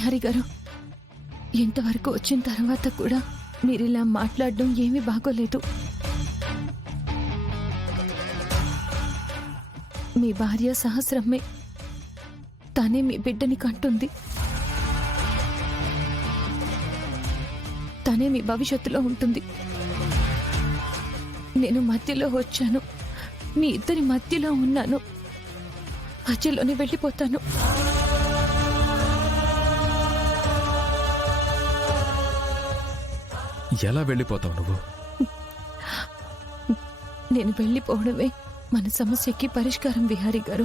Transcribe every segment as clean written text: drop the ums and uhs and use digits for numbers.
విహారీ గారు, ఇంతవరకు వచ్చిన తర్వాత కూడా మీరిలా మాట్లాడడం ఏమీ బాగోలేదు. మీ భార్య సహస్రమ్మే, తానే మీ బిడ్డని కంటుంది. తనే మీ భవిష్యత్తులో ఉంటుంది. నేను మధ్యలో వచ్చాను, మీ ఇద్దరి మధ్యలో ఉన్నాను. మధ్యలోనే వెళ్ళిపోతాను. ఎలా వెళ్ళిపోతావు నువ్వు? నేను వెళ్ళిపోవడమే మన సమస్యకి పరిష్కారం విహారీ గారు.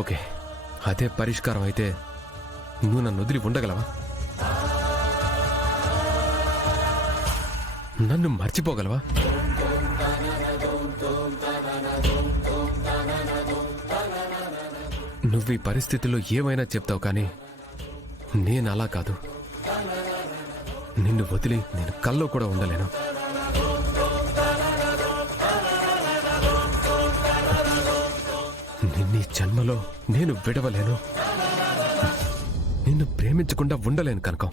ఓకే, అదే పరిష్కారం అయితే నువ్వు నన్ను వదిలి ఉండగలవా? నన్ను మర్చిపోగలవా? నువ్వు ఈ పరిస్థితుల్లో ఏమైనా చెప్తావు, కానీ నేను అలా కాదు. నిన్ను వదిలి నేను కల్లో కూడా ఉండలేను. నిన్ను ఈ జన్మలో నేను విడవలేను. నిన్ను ప్రేమించకుండా ఉండలేను కనుక.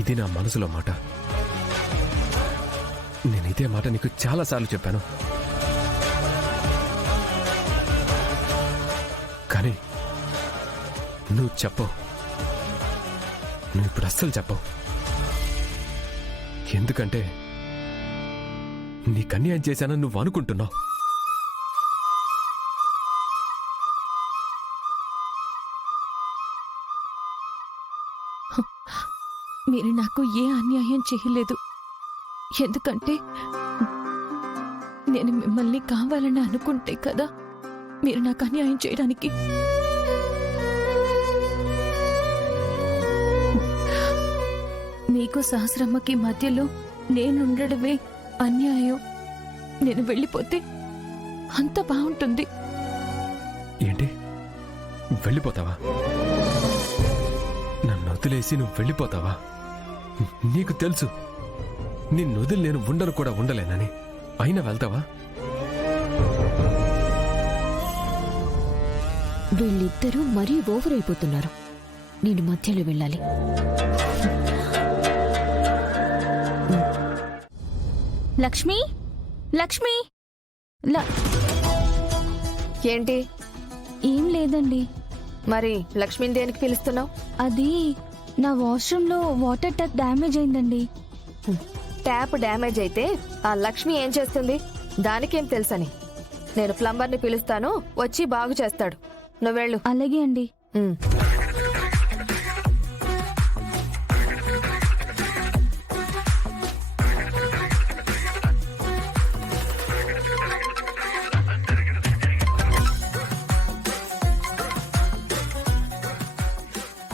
ఇది నా మనసులో మాట. నేను ఇదే మాట నీకు చాలాసార్లు చెప్పాను, కానీ నువ్వు చెప్పవు. నువ్వు ఇప్పుడు అస్సలు చెప్పవు. ఎందుకంటే నీకు అన్యాయం చేశానని నువ్వు అనుకుంటున్నావు. మీరు నాకు ఏ అన్యాయం చేయలేదు. ఎందుకంటే నేను మిమ్మల్ని కావాలని అనుకుంటే కదా మీరు నాకు అన్యాయం చేయడానికి. మీకు సహస్రమ్మకి మధ్యలో నేనుండడమే అన్యాయం. నేను వెళ్ళిపోతే అంత బాగుంటుంది. ఏంటి, వెళ్ళిపోతావా? నన్ను వదిలేసి నువ్వు వెళ్ళిపోతావా? నీకు తెలుసు నిన్ను వదిలి నేను ఉండను కూడా ఉండలేనని. అయినా వెళ్తావా? వీళ్ళిద్దరూ మరీ ఓవర్ అయిపోతున్నారు. నేను మధ్యలో వెళ్ళాలి. లక్ష్మి, లక్ష్మి, ఏంటి? ఏం లేదండి. మరి లక్ష్మిని దేనికి పిలుస్తున్నావు? అది నా వాష్రూమ్లో వాటర్ ట్యాప్ డ్యామేజ్ అయిందండి. ట్యాప్ డ్యామేజ్ అయితే ఆ లక్ష్మి ఏం చేస్తుంది? దానికేం తెలుసని. నేను ప్లంబర్ని పిలుస్తాను, వచ్చి బాగు చేస్తాడు. నువ్వెళ్ళు. అలాగే అండి.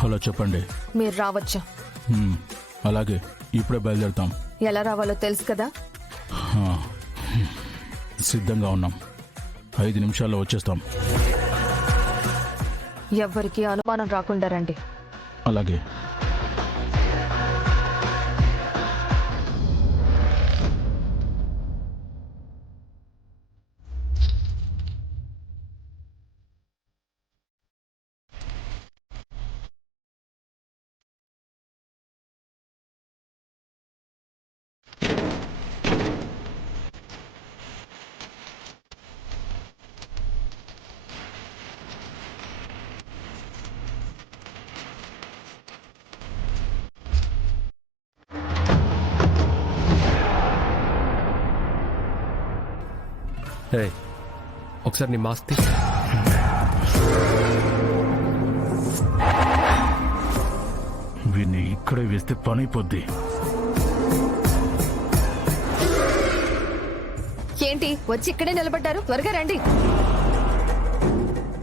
హలో, చెప్పండి. మీరు రావచ్చా? అలాగే, ఇప్పుడే బయలుదేరుతాం. ఎలా రావాలో తెలుసు కదా? సిద్ధంగా ఉన్నాం. 5 నిమిషాల్లో వచ్చేస్తాం. ఎవ్వరికి అనుమానం రాకుండా రండి. అలాగే. ఒకసారి నీ మాస్క్ తీ. వీడిని ఇక్కడే వేస్తే పని అయిపోద్ది. ఏంటి వచ్చి ఇక్కడే నిలబడ్డారు? త్వరగా రండి.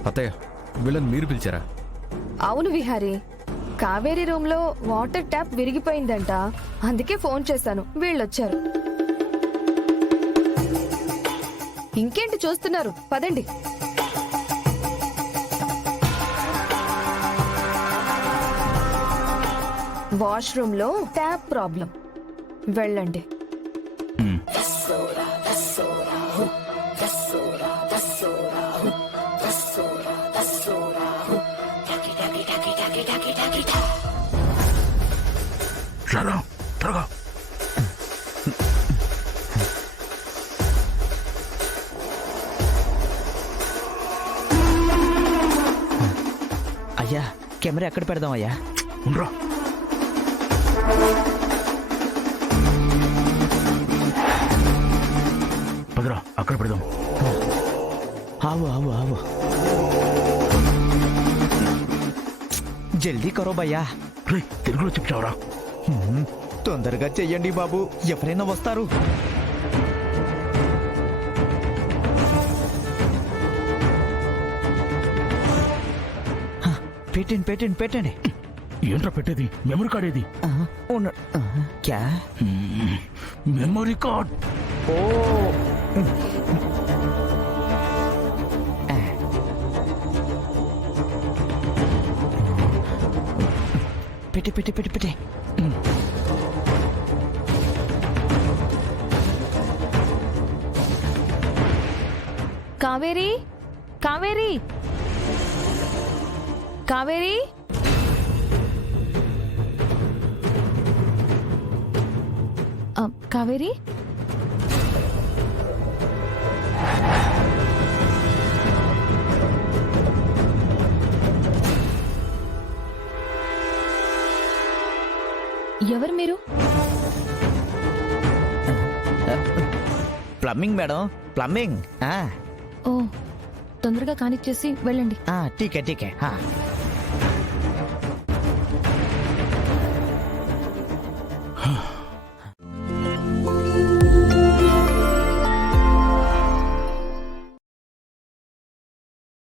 అత్తయ్య, వీళ్ళని మీరు పిలిచారా? అవును విహారీ, కావేరీ రూమ్ లో వాటర్ ట్యాప్ విరిగిపోయిందంట. అందుకే ఫోన్ చేశాను, వీళ్ళొచ్చారు. ఇంకేంటి చూస్తున్నారు? పదండి. వాష్రూమ్లో ట్యాప్ ప్రాబ్లం. వెళ్ళండి. రారా త్వరగా. అయ్యా కెమెరా ఎక్కడ పెడదాం అయ్యా? ఉండరా. పదరా అక్కడ పెడదాం. ఆవు ఆవు ఆవు జల్దీ కరో భయ్యా. రే తెలుగులో చెప్తావరా? తొందరగా చెయ్యండి బాబు, ఎవరైనా వస్తారు. హ, పెట్టండి పెట్టండి పెట్టండి. ఏంట్రా పెట్టేది? మెమరీ కార్డ్ ఏది? క్యా? Memory card. ఓ పెట్టి పెట్టి పెట్టి పెట్టి. కావేరి, కావేరి, కావేరి. కావేరి, ఎవరు మీరు? Plumbing madam, plumbing. ఓ, తొందరగా కానిచ్చేసి వెళ్ళండి. ఠీకే ఠీకే.